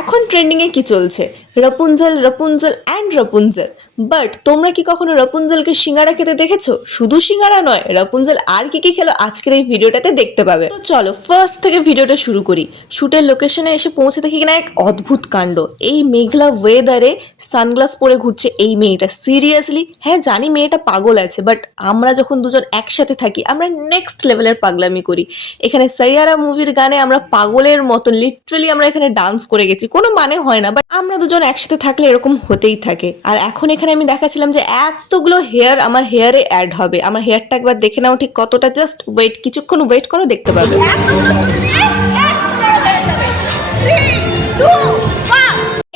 এখন ট্রেন্ডিং এ কি চলছে? Rapunzel, Rapunzel and Rapunzel. But তোমরা কি কখনো রাপুনজেলকে সিঙ্গারা খেতে দেখেছো? শুধু সিঙ্গারা নয়, রাপুনজেল আর কি কি খেলো আজকের এই ভিডিওটাতে দেখতে পাবে। তো চলো ফার্স্ট থেকে ভিডিওটা শুরু করি। শুটের লোকেশনে এসে পৌঁছে দেখি কিনা এক অদ্ভুত কাণ্ড। এই মেঘলা ওয়েদারে সানগ্লাস পরে ঘুরছে এই মেয়েটা। সিরিয়াসলি হ্যাঁ জানি মেয়েটা পাগল আছে, বাট আমরা যখন দুজন একসাথে থাকি আমরা নেক্সট লেভেলের পাগলামি করি। এখানে সাইয়ারা মুভির গানে আমরা পাগলের মতন লিটারালি আমরা এখানে ডান্স করে গেছি, কোনো মানে হয় না, বাট আমরা দুজন একসাথে থাকলে এরকম হতেই থাকে। আর এখন এখানে আমি দেখাচ্ছিলাম যে এতগুলো হেয়ার আমার হেয়ারে অ্যাড হবে। আমার হেয়ারটা একবার দেখে নাও ঠিক কতটা, জাস্ট ওয়েট, কিছুক্ষণ ওয়েট করো, দেখতে পাবে।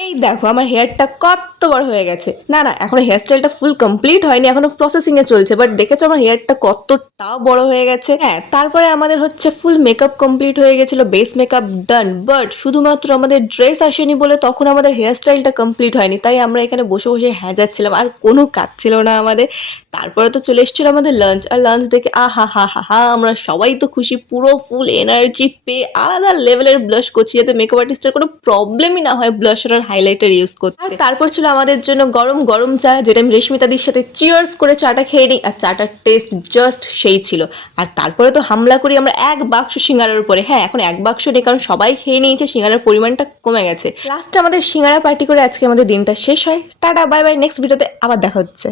এই দেখো আমার হেয়ারটা কত বড় হয়ে গেছে। না না, এখনো হেয়ার স্টাইলটা ফুল কমপ্লিট হয়নি, এখনো প্রসেসিং এ চলছে, বাট দেখেছো আমার হেয়ারটা কতটা বড় হয়ে গেছে। হ্যাঁ, তারপরে আমাদের হচ্ছে ফুল মেকআপ কমপ্লিট হয়ে গেছিল, বেস মেকআপ ডান, বাট শুধুমাত্র আমাদের ড্রেস আসেনি বলে তখন আমাদের হেয়ার স্টাইলটা কমপ্লিট হয়নি। তাই আমরা এখানে বসে বসে যাচ্ছিলাম, আর কোনো কাজ ছিল না আমাদের। তারপরে তো চলে এসেছিল আমাদের লাঞ্চ, আর লাঞ্চ দেখে আহা হা হা হা আমরা সবাই তো খুশি, পুরো ফুল এনার্জি পেয়ে আলাদা লেভেলের ব্লাশ করছি, যাতে মেকআপ আর্টিস্টের কোনো প্রবলেমই না হয় ব্লাশার আর হাইলাইটার ইউজ করতে। আর তারপর ছিল আমাদের জন্য গরম গরম চা, যেটা আমি রেশমিতাদির সাথে চিয়ার্স করে চাটা খেয়ে নিই, আর চাটার টেস্ট জাস্ট সেই ছিল। আর তারপরে তো হামলা করি আমরা এক বাক্স সিঙ্গারার উপরে। হ্যাঁ, এখন এক বাক্স নেই, কারণ সবাই খেয়ে নিয়েছে, সিঙ্গারার পরিমাণটা কমে গেছে। লাস্টে আমাদের সিঙ্গারা পার্টি করে আজকে আমাদের দিনটা শেষ হয়। টাটা বাই বাই, নেক্সট ভিডিওতে আবার দেখা হচ্ছে।